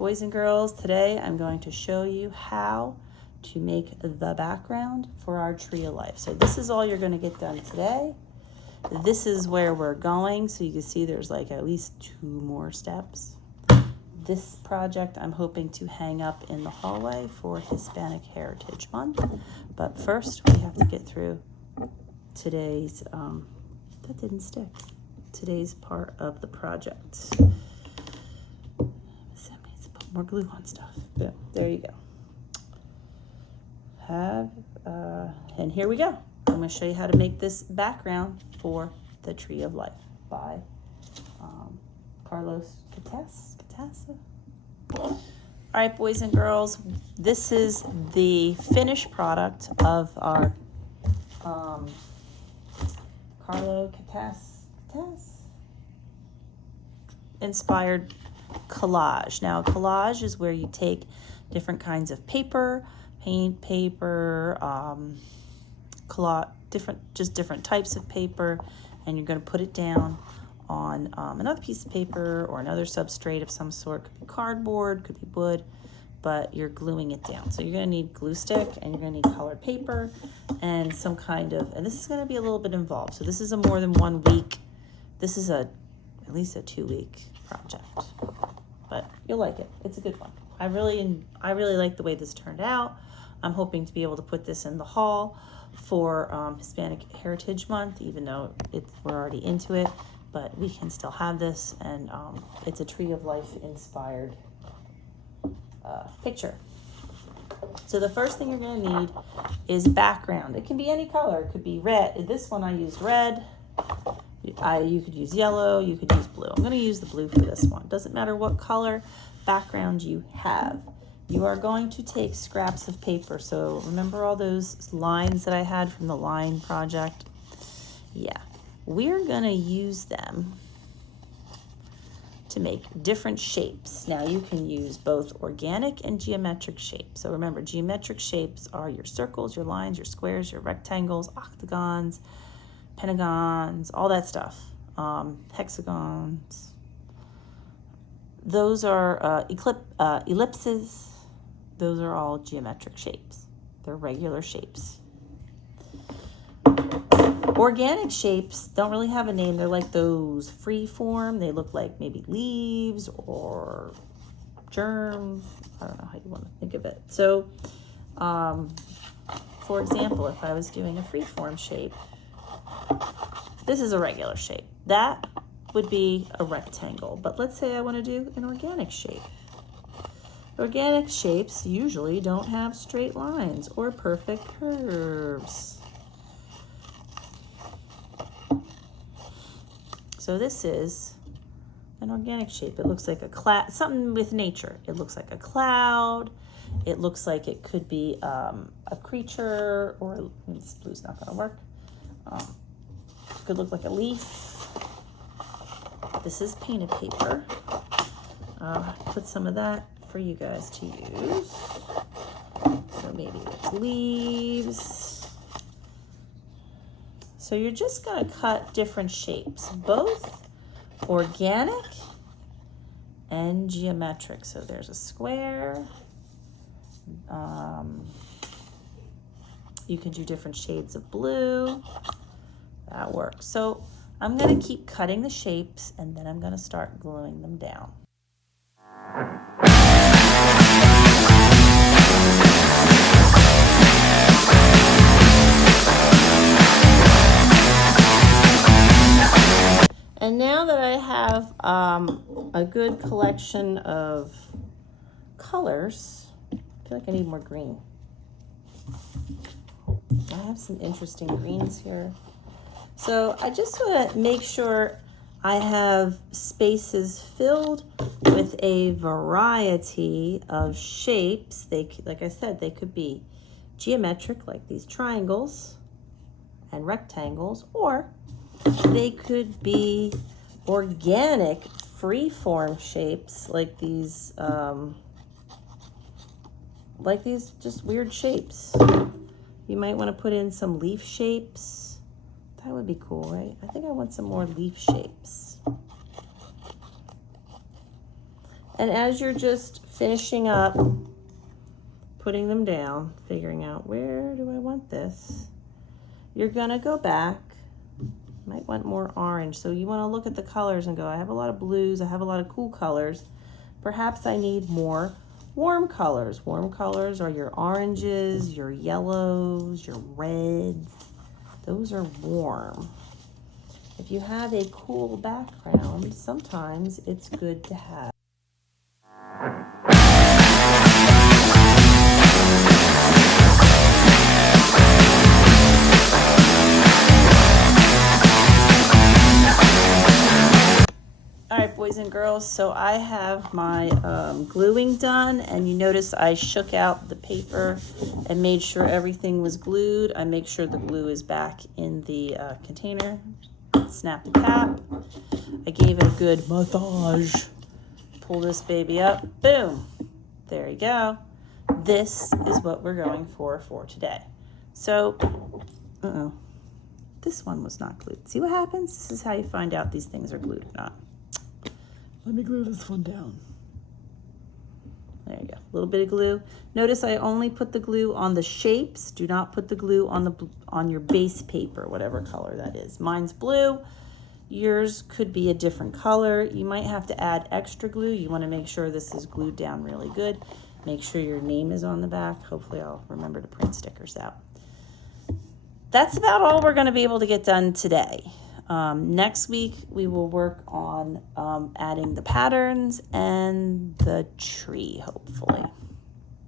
Boys and girls, today I'm going to show you how to make the background for our tree of life. So this is all you're going to get done today. This is where we're going, so you can see there's like at least 2 more steps. This project I'm hoping to hang up in the hallway for Hispanic Heritage Month. But first we have to get through today's, that didn't stick, today's part of the project. More glue on stuff. Boom. There you go. And here we go. I'm going to show you how to make this background for the Tree of Life by Carlos Catasse. All right, boys and girls, this is the finished product of our Carlos Catasse inspired collage. Now, collage is where you take different kinds of paper, paint paper, different types of paper, and you're going to put it down on another piece of paper or another substrate of some sort. Could be cardboard, could be wood, but you're gluing it down. So you're going to need glue stick, and you're going to need colored paper and some kind of, and this is going to be a little bit involved. So this is a more than 1 week. This is at least a 2-week project, but you'll like it. It's a good one. I really like the way this turned out. I'm hoping to be able to put this in the hall for Hispanic Heritage Month, even though we're already into it, but we can still have this, and it's a Tree of Life inspired picture. So the first thing you're going to need is background. It can be any color. It could be red. This one I used red. You could use yellow, you could use blue. I'm going to use the blue for this one. Doesn't matter what color background you have. You are going to take scraps of paper. So remember all those lines that I had from the line project? Yeah, we're going to use them to make different shapes. Now you can use both organic and geometric shapes. So remember, geometric shapes are your circles, your lines, your squares, your rectangles, octagons, pentagons, all that stuff, hexagons. Those are ellipses. Those are all geometric shapes. They're regular shapes. Organic shapes don't really have a name. They're like those free form. They look like maybe leaves or germs. I don't know how you want to think of it. So, for example, if I was doing a free form shape, this is a regular shape. That would be a rectangle. But let's say I want to do an organic shape. Organic shapes usually don't have straight lines or perfect curves. So this is an organic shape. It looks like a cloud, something with nature. It looks like a cloud. It looks like it could be a creature, or this blue's not going to work. Could look like a leaf. This is painted paper. Put some of that for you guys to use. So maybe it's leaves. So you're just going to cut different shapes, both organic and geometric. So there's a square. You can do different shades of blue. That works. So I'm going to keep cutting the shapes, and then I'm going to start gluing them down. And now that I have a good collection of colors, I feel like I need more green. I have some interesting greens here. So I just want to make sure I have spaces filled with a variety of shapes. Like I said, they could be geometric, like these triangles and rectangles, or they could be organic, free-form shapes, like these just weird shapes. You might want to put in some leaf shapes. That would be cool, right? I think I want some more leaf shapes. And as you're just finishing up, putting them down, figuring out where do I want this, you're gonna go back. Might want more orange, so you want to look at the colors and go, I have a lot of blues, I have a lot of cool colors. Perhaps I need more warm colors. Warm colors are your oranges, your yellows, your reds. Those are warm. If you have a cool background, sometimes it's good to have. All right, boys and girls, so I have my gluing done, and you notice I shook out the paper and made sure everything was glued. I make sure the glue is back in the container. Snap the cap. I gave it a good massage. Pull this baby up. Boom. There you go. This is what we're going for today. So, this one was not glued. See what happens? This is how you find out these things are glued or not. Let me glue this one down. There you go, a little bit of glue. Notice I only put the glue on the shapes. Do not put the glue on your base paper, whatever color that is. Mine's blue. Yours could be a different color. You might have to add extra glue. You want to make sure this is glued down really good. Make sure your name is on the back. Hopefully I'll remember to print stickers out. That's about all we're going to be able to get done today. Next week, we will work on adding the patterns and the tree, hopefully.